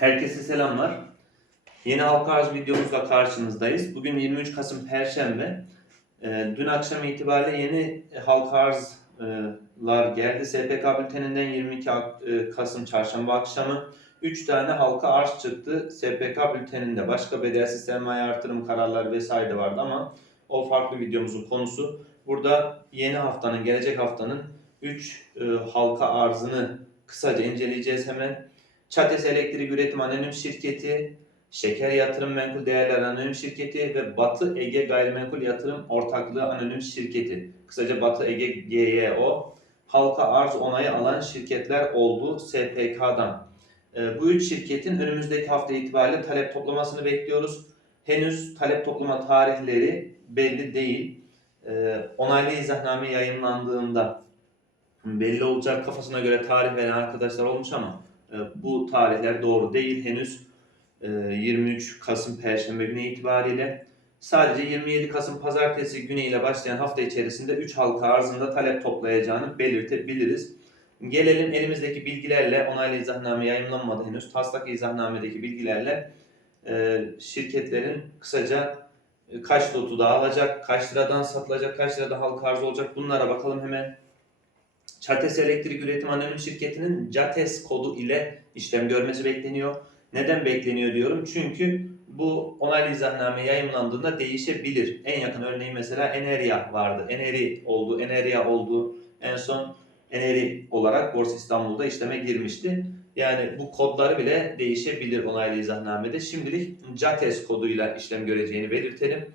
Herkese selamlar. Yeni halka arz videomuzla karşınızdayız. Bugün 23 Kasım Perşembe. Ee, dün akşam itibariyle yeni halka arzlar geldi. SPK bülteninden 22 Ak- e, Kasım Çarşamba akşamı 3 tane halka arz çıktı SPK bülteninde. Başka bedelsiz sermaye artırım kararları vesaire de vardı ama o farklı videomuzun konusu. Burada yeni haftanın, gelecek haftanın 3 halka arzını kısaca inceleyeceğiz hemen. Çates Elektrik Üretim Anonim Şirketi, Şeker Yatırım Menkul Değerler Anonim Şirketi ve Batı Ege Gayrimenkul Yatırım Ortaklığı Anonim Şirketi. Kısaca Batı Ege GYO halka arz onayı alan şirketler oldu SPK'dan. Ee, bu üç şirketin önümüzdeki hafta itibariyle talep toplamasını bekliyoruz. Henüz talep toplama tarihleri belli değil. Ee, onaylı izahname yayınlandığında belli olacak kafasına göre tarih veren arkadaşlar olmuş ama bu tarihler doğru değil henüz. E, 23 Kasım Perşembe günü itibariyle sadece 27 Kasım Pazartesi günü ile başlayan hafta içerisinde 3 halka arzında talep toplayacağını belirtebiliriz. Gelelim elimizdeki bilgilerle, onaylı izahname yayınlanmadı henüz. Taslak izahnamedeki bilgilerle e, şirketlerin kısaca e, kaç lotu dağılacak, kaç liradan satılacak, kaç lirada halka arz olacak bunlara bakalım hemen. Çates Elektrik Üretim Anonim Şirketi'nin CATES kodu ile işlem görmesi bekleniyor. Neden bekleniyor diyorum? Çünkü bu onaylı izahname yayınlandığında değişebilir. En yakın örneği mesela Enerya vardı. Eneri oldu, Enerya oldu. En son Eneri olarak Borsa İstanbul'da işleme girmişti. Yani bu kodları bile değişebilir onaylı izahnamede. Şimdilik CATES koduyla işlem göreceğini belirtelim.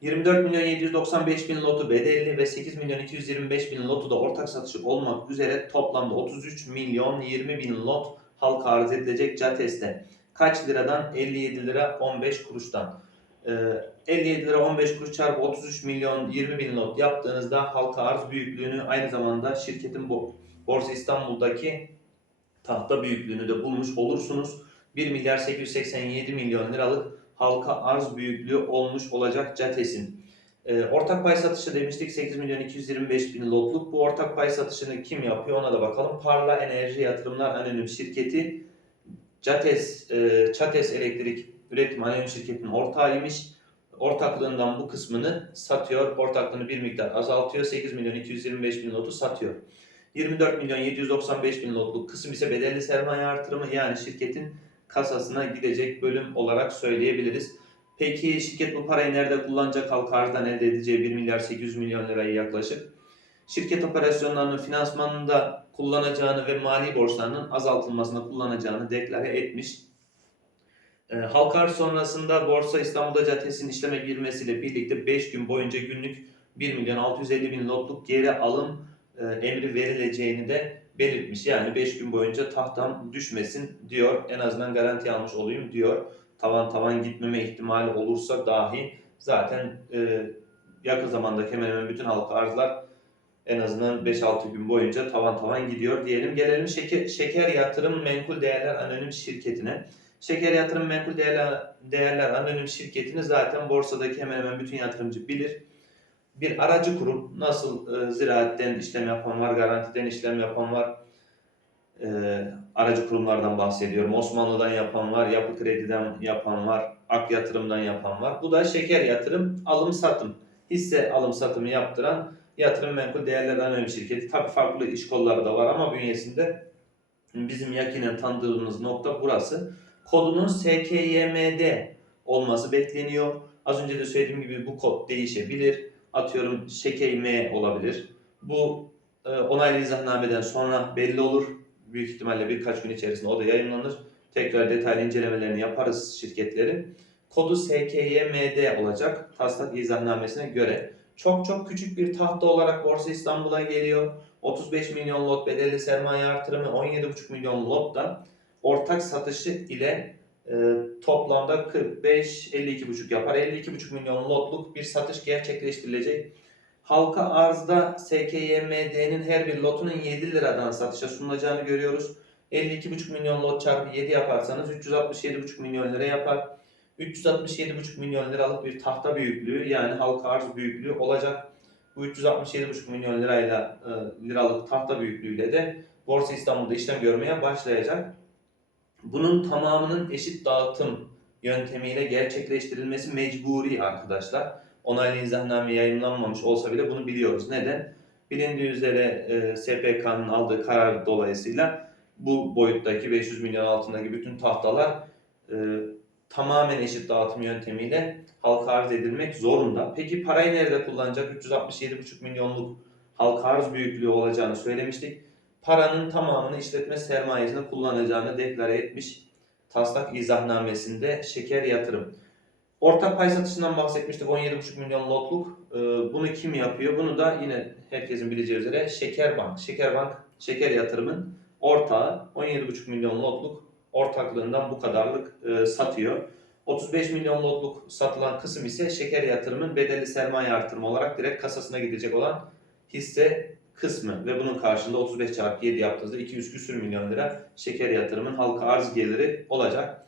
24 milyon 795 bin lotu bedelli ve 8 milyon 225 bin lotu da ortak satışı olmak üzere toplamda 33 milyon 20 bin lot halka arz edilecek CATES'te. Kaç liradan? 57 lira 15 kuruştan. Ee, 57 lira 15 kuruş çarpı 33 milyon 20 bin lot yaptığınızda halka arz büyüklüğünü aynı zamanda şirketin Borsa İstanbul'daki tahta büyüklüğünü de bulmuş olursunuz. 1 milyar 887 milyon liralık halka arz büyüklüğü olmuş olacak CATES'in. E, ortak pay satışı demiştik 8 milyon 225 bin lotluk. Bu ortak pay satışını kim yapıyor ona da bakalım. Parla Enerji Yatırımlar Anonim Şirketi CATES, e, CATES Elektrik Üretim Anonim Şirketi'nin ortağıymış. Ortaklığından bu kısmını satıyor. Ortaklığını bir miktar azaltıyor. 8 milyon 225 bin lotu satıyor. 24 milyon 795 bin lotluk kısım ise bedelli sermaye artırımı yani şirketin kasasına gidecek bölüm olarak söyleyebiliriz. Peki şirket bu parayı nerede kullanacak? Halka arzdan elde edeceği 1 milyar 800 milyon lirayı yaklaşık. Şirket operasyonlarının finansmanında kullanacağını ve mali borçlarının azaltılmasında kullanacağını deklare etmiş. E, halka arz sonrasında Borsa İstanbul'da CATES'in işleme girmesiyle birlikte 5 gün boyunca günlük 1 milyon 650 bin lotluk geri alım e, emri verileceğini de belirtmiş. Yani 5 gün boyunca tahtam düşmesin diyor. En azından garanti almış olayım diyor. Tavan tavan gitmeme ihtimali olursa dahi zaten e, yakın zamanda hemen hemen bütün halka arzlar en azından 5-6 gün boyunca tavan tavan gidiyor diyelim. Gelelim şeker, şeker yatırım menkul değerler anonim şirketine. Şeker yatırım menkul değerler, değerler anonim şirketini zaten borsadaki hemen hemen bütün yatırımcı bilir bir aracı kurum nasıl e, ziraatten işlem yapan var, garantiden işlem yapan var. E, aracı kurumlardan bahsediyorum. Osmanlı'dan yapan var, yapı krediden yapan var, ak yatırımdan yapan var. Bu da şeker yatırım, alım satım. Hisse alım satımı yaptıran yatırım menkul değerler anonim şirketi. Tabii farklı iş kolları da var ama bünyesinde bizim yakinen tanıdığımız nokta burası. Kodunun SKYMD olması bekleniyor. Az önce de söylediğim gibi bu kod değişebilir atıyorum şekeyme olabilir. Bu e, onaylı izahnameden sonra belli olur. Büyük ihtimalle birkaç gün içerisinde o da yayınlanır. Tekrar detaylı incelemelerini yaparız şirketlerin. Kodu SKYMD olacak taslak izahnamesine göre. Çok çok küçük bir tahta olarak Borsa İstanbul'a geliyor. 35 milyon lot bedelli sermaye artırımı 17,5 milyon lot da ortak satışı ile e, toplamda 45 52,5 yapar. 52,5 milyon lotluk bir satış gerçekleştirilecek. Halka arzda SKYMD'nin her bir lotunun 7 liradan satışa sunulacağını görüyoruz. 52,5 milyon lot çarpı 7 yaparsanız 367,5 milyon lira yapar. 367,5 milyon liralık bir tahta büyüklüğü yani halka arz büyüklüğü olacak. Bu 367,5 milyon lirayla e, liralık tahta büyüklüğüyle de Borsa İstanbul'da işlem görmeye başlayacak. Bunun tamamının eşit dağıtım yöntemiyle gerçekleştirilmesi mecburi arkadaşlar. Onaylı izahname yayınlanmamış olsa bile bunu biliyoruz. Neden? Bilindiği üzere e, SPK'nın aldığı karar dolayısıyla bu boyuttaki 500 milyon altındaki bütün tahtalar e, tamamen eşit dağıtım yöntemiyle halka arz edilmek zorunda. Peki parayı nerede kullanacak? 367,5 milyonluk halka arz büyüklüğü olacağını söylemiştik. Paranın tamamını işletme sermayesine kullanacağını deklare etmiş taslak izahnamesinde şeker yatırım. Ortak pay satışından bahsetmiştik 17,5 milyon lotluk. Ee, Bunu kim yapıyor? Bunu da yine herkesin bileceği üzere Şekerbank. Şekerbank şeker yatırımın ortağı 17,5 milyon lotluk ortaklığından bu kadarlık e, satıyor. 35 milyon lotluk satılan kısım ise şeker yatırımın bedelli sermaye artırımı olarak direkt kasasına gidecek olan hisse kısmı ve bunun karşılığında 35 çarpı 7 yaptığınızda 200 küsür milyon lira şeker yatırımın halka arz geliri olacak.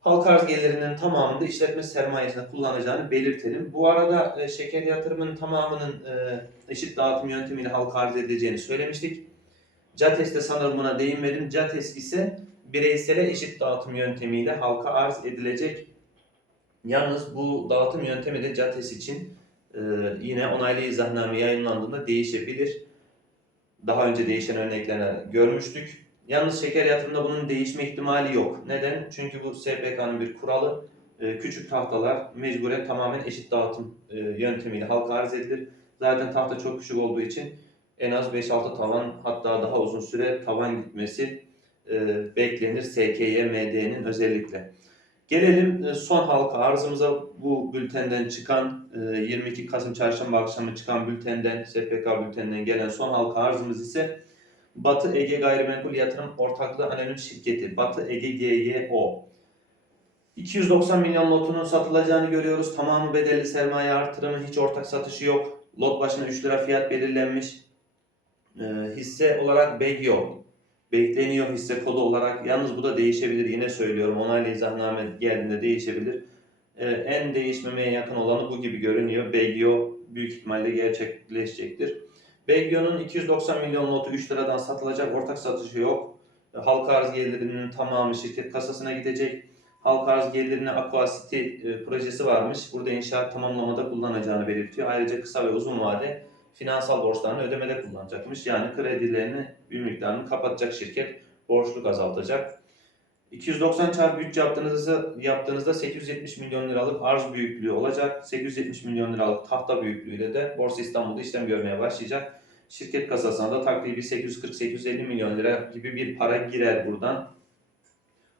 Halka arz gelirinin tamamını da işletme sermayesine kullanacağını belirtelim. Bu arada e, şeker yatırımının tamamının e, eşit dağıtım yöntemiyle halka arz edileceğini söylemiştik. CATES'te sanırım buna değinmedim. CATES ise bireysele eşit dağıtım yöntemiyle halka arz edilecek. Yalnız bu dağıtım yöntemi de CATES için e, yine onaylı izahname yayınlandığında değişebilir. Daha önce değişen örneklerini görmüştük. Yalnız şeker yatırımında bunun değişme ihtimali yok. Neden? Çünkü bu SPK'nın bir kuralı. E, küçük tahtalar mecburen tamamen eşit dağıtım e, yöntemiyle halka arz edilir. Zaten tahta çok küçük olduğu için en az 5-6 tavan hatta daha uzun süre tavan gitmesi e, beklenir SKY MD'nin özellikle. Gelelim e, son halka arzımıza bu bültenden çıkan e, 22 Kasım Çarşamba akşamı çıkan bültenden SPK bülteninden gelen son halka arzımız ise Batı Ege Gayrimenkul Yatırım Ortaklığı Anonim Şirketi Batı Ege GYO 290 milyon lotunun satılacağını görüyoruz. Tamamı bedelli sermaye artırımı, hiç ortak satışı yok. Lot başına 3 lira fiyat belirlenmiş. Ee, hisse olarak BEGYO bekleniyor hisse kodu olarak. Yalnız bu da değişebilir. Yine söylüyorum onaylı izahname geldiğinde değişebilir. Ee, en değişmemeye yakın olanı bu gibi görünüyor. BEGYO büyük ihtimalle gerçekleşecektir. BEGYO'nun 290 milyon notu 3 liradan satılacak. Ortak satışı yok. Halka arz gelirinin tamamı şirket kasasına gidecek. Halka arz gelirine Aqua City e, projesi varmış. Burada inşaat tamamlamada kullanacağını belirtiyor. Ayrıca kısa ve uzun vade finansal borçlarını ödemede kullanacakmış. Yani kredilerini bir miktarını kapatacak şirket. Borçluk azaltacak. 290 çarpı 3 yaptığınızda, yaptığınızda 870 milyon liralık arz büyüklüğü olacak. 870 milyon liralık tahta büyüklüğüyle de Borsa İstanbul'da işlem görmeye başlayacak. Şirket kasasına da takribi 840-850 milyon lira gibi bir para girer buradan.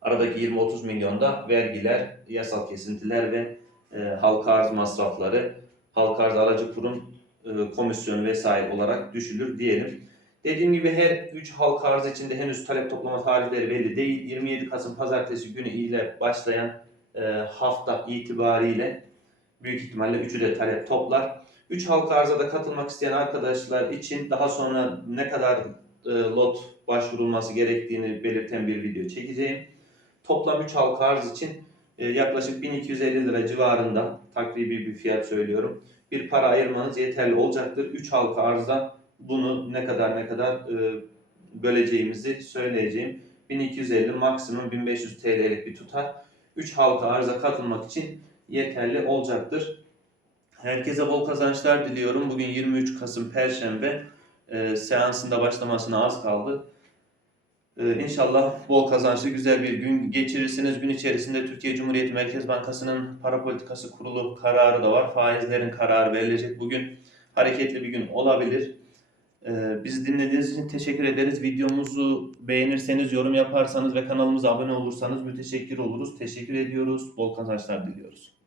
Aradaki 20-30 milyonda vergiler, yasal kesintiler ve e, halka arz masrafları, halka arz aracı kurum e, komisyon vesaire olarak düşülür diyelim. Dediğim gibi her 3 halka arz içinde henüz talep toplama tarihleri belli değil. 27 Kasım pazartesi günü ile başlayan e, hafta itibariyle büyük ihtimalle 3'ü de talep toplar. 3 halka arza da katılmak isteyen arkadaşlar için daha sonra ne kadar e, lot başvurulması gerektiğini belirten bir video çekeceğim. Toplam 3 halka arz için e, yaklaşık 1250 lira civarında takribi bir fiyat söylüyorum. Bir para ayırmanız yeterli olacaktır. 3 halka arzda bunu ne kadar ne kadar e, böleceğimizi söyleyeceğim. 1250 maksimum 1500 TL'lik bir tutar. 3 halka arza katılmak için yeterli olacaktır. Herkese bol kazançlar diliyorum. Bugün 23 Kasım Perşembe. E, seansında başlamasına az kaldı. Ee, İnşallah bol kazançlı güzel bir gün geçirirsiniz. Gün içerisinde Türkiye Cumhuriyeti Merkez Bankası'nın para politikası kurulu kararı da var. Faizlerin kararı verilecek. Bugün hareketli bir gün olabilir. Ee, Bizi dinlediğiniz için teşekkür ederiz. Videomuzu beğenirseniz, yorum yaparsanız ve kanalımıza abone olursanız müteşekkir oluruz. Teşekkür ediyoruz. Bol kazançlar diliyoruz.